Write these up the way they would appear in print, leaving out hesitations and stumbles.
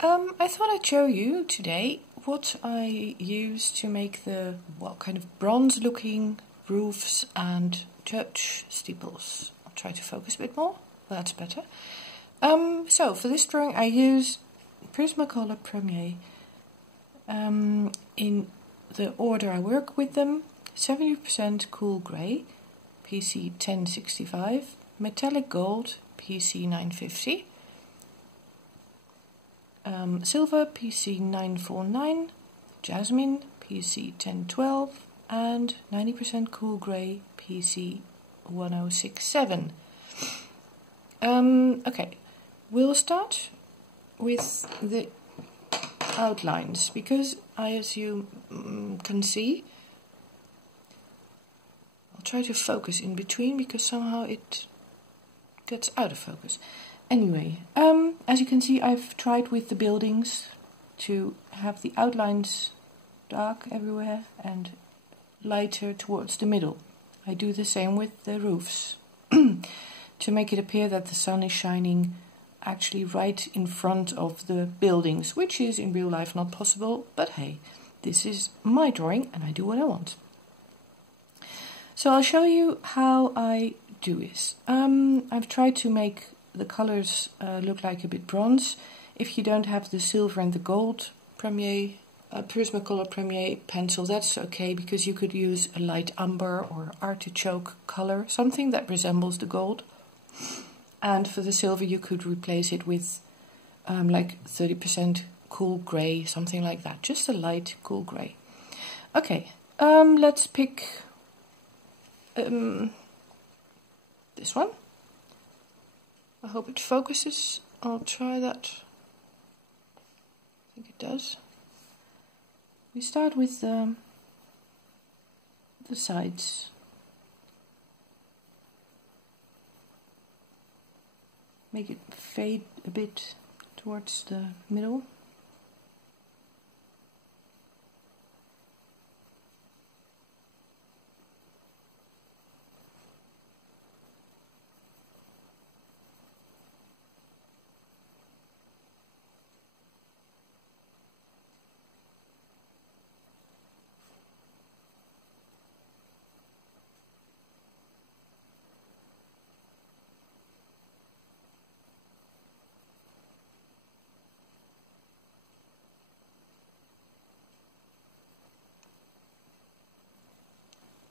I thought I'd show you today what I use to make the, well, kind of bronze looking roofs and church steeples. I'll try to focus a bit more, that's better. So for this drawing I use Prismacolor Premier in the order I work with them: 70% cool grey, PC 1065, metallic gold, PC 950, silver, PC 949, jasmine, PC 1012, and 90% cool grey, PC 1067. Okay, we'll start with the outlines, because as you can see, I'll try to focus in between because somehow it gets out of focus. Anyway, as you can see, I've tried with the buildings to have the outlines dark everywhere and lighter towards the middle. I do the same with the roofs to make it appear that the sun is shining actually right in front of the buildings, which is in real life not possible, but hey, this is my drawing and I do what I want. So I'll show you how I do this. I've tried to make the colors look like a bit bronze. If you don't have the silver and the gold Prismacolor Premier pencil, that's okay, because you could use a light umber or artichoke color, something that resembles the gold. And for the silver you could replace it with like 30% cool grey, something like that, just a light cool grey. Okay, let's pick this one. I hope it focuses. I'll try that. I think it does. We start with the sides. Make it fade a bit towards the middle.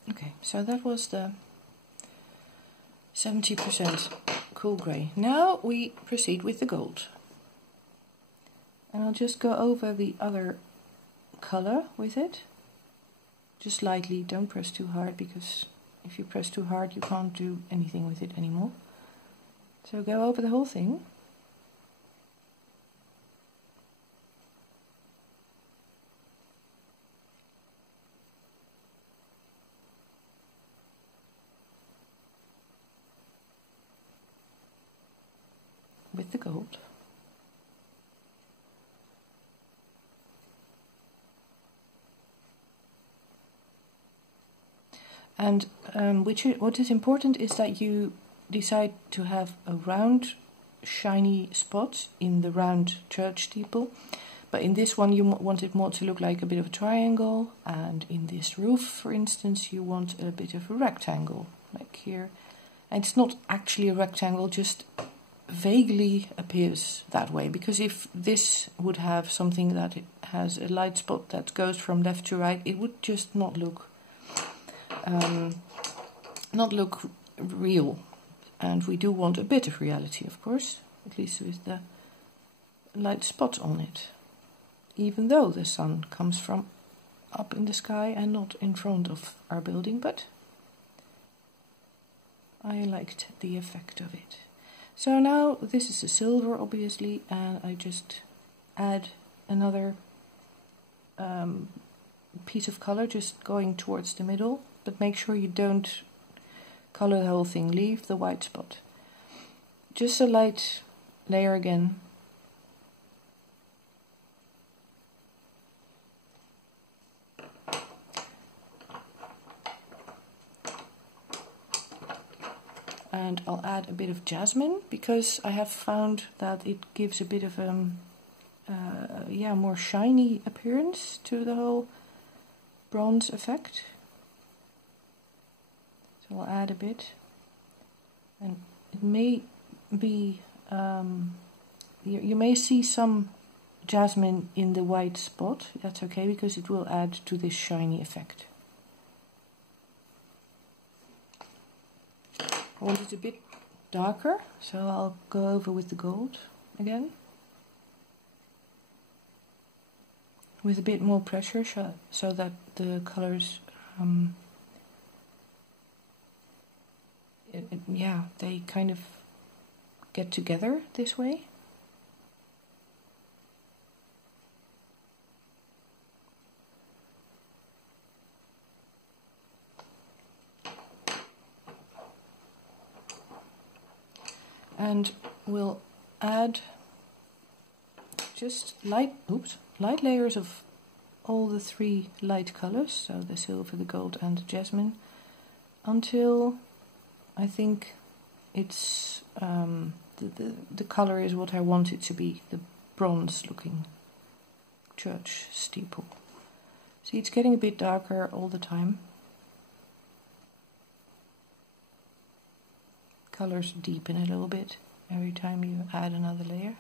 Okay, so that was the 70% cool grey. Now we proceed with the gold. And I'll just go over the other color with it. Just lightly, don't press too hard, because if you press too hard you can't do anything with it anymore. So go over the whole thing. With the gold. And what is important is that you decide to have a round shiny spot in the round church steeple, but in this one you want it more to look like a bit of a triangle, and in this roof, for instance, you want a bit of a rectangle, like here. And it's not actually a rectangle, just vaguely appears that way, because if this would have something that it has a light spot that goes from left to right, it would just not look real. And we do want a bit of reality, of course, at least with the light spot on it, even though the sun comes from up in the sky and not in front of our building, but I liked the effect of it. So now this is the silver, obviously, and I just add another piece of color, just going towards the middle, but make sure you don't color the whole thing, leave the white spot. Just a light layer again. And I'll add a bit of jasmine, because I have found that it gives a bit of yeah, more shiny appearance to the whole bronze effect. So I'll add a bit, and it may be you may see some jasmine in the white spot. That's okay, because it will add to this shiny effect. I want it a bit darker, so I'll go over with the gold again. With a bit more pressure, so that the colors, yeah, they kind of get together this way. And we'll add just light layers of all the three light colors, so the silver, the gold and the jasmine, until I think it's the color is what I want it to be, the bronze looking church steeple. See, it's getting a bit darker all the time. Colors deepen a little bit every time you add another layer.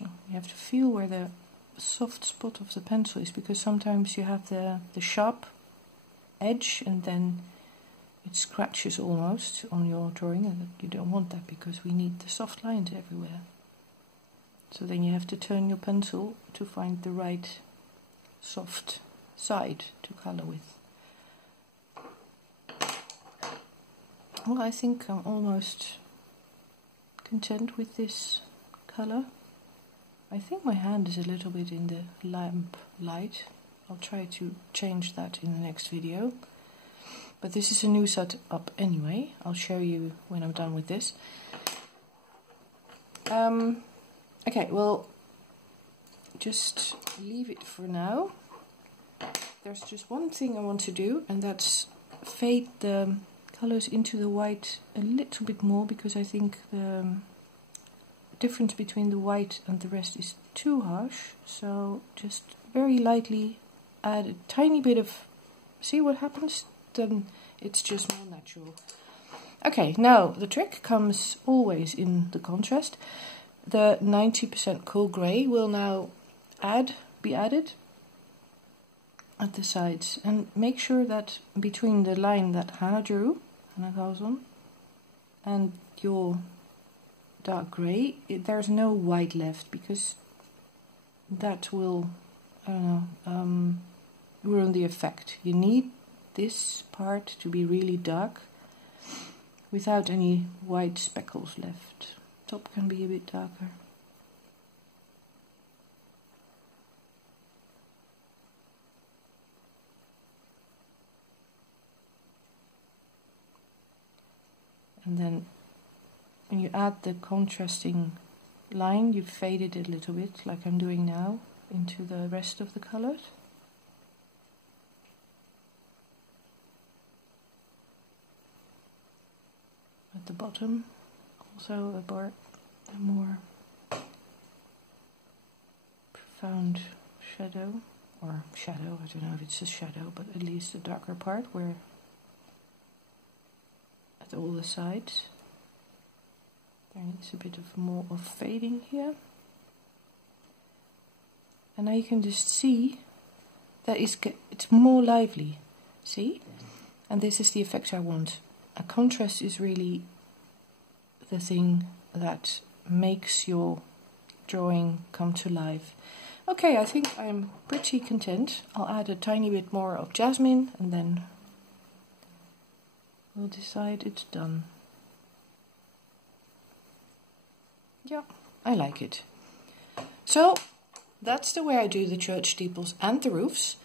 You have to feel where the soft spot of the pencil is, because sometimes you have the sharp edge and then it scratches almost on your drawing, and you don't want that because we need the soft lines everywhere. So then you have to turn your pencil to find the right soft side to color with. Well, I think I'm almost content with this color. I think my hand is a little bit in the lamp light. I'll try to change that in the next video. But this is a new setup anyway. I'll show you when I'm done with this. Okay, well, just leave it for now. There's just one thing I want to do, and that's fade the colors into the white a little bit more, because I think the difference between the white and the rest is too harsh. So just very lightly add a tiny bit of, see what happens? Then it's just more natural. Okay, now the trick comes always in the contrast. The 90% cool grey will now be added at the sides, and make sure that between the line that Hanna drew, Hanna Karlzon, and your dark grey, there's no white left, because that will, I don't know, ruin the effect. You need this part to be really dark without any white speckles left. Top can be a bit darker. And then when you add the contrasting line, you fade it a little bit, like I'm doing now, into the rest of the colors. At the bottom, also a more profound shadow, I don't know if it's a shadow, but at least the darker part where at all the sides there needs a bit of more of fading here. And now you can just see that it's more lively, see? And this is the effect I want. A contrast is really the thing that makes your drawing come to life. Okay, I think I'm pretty content. I'll add a tiny bit more of jasmine and then we'll decide it's done. Yeah, I like it. So that's the way I do the church steeples and the roofs.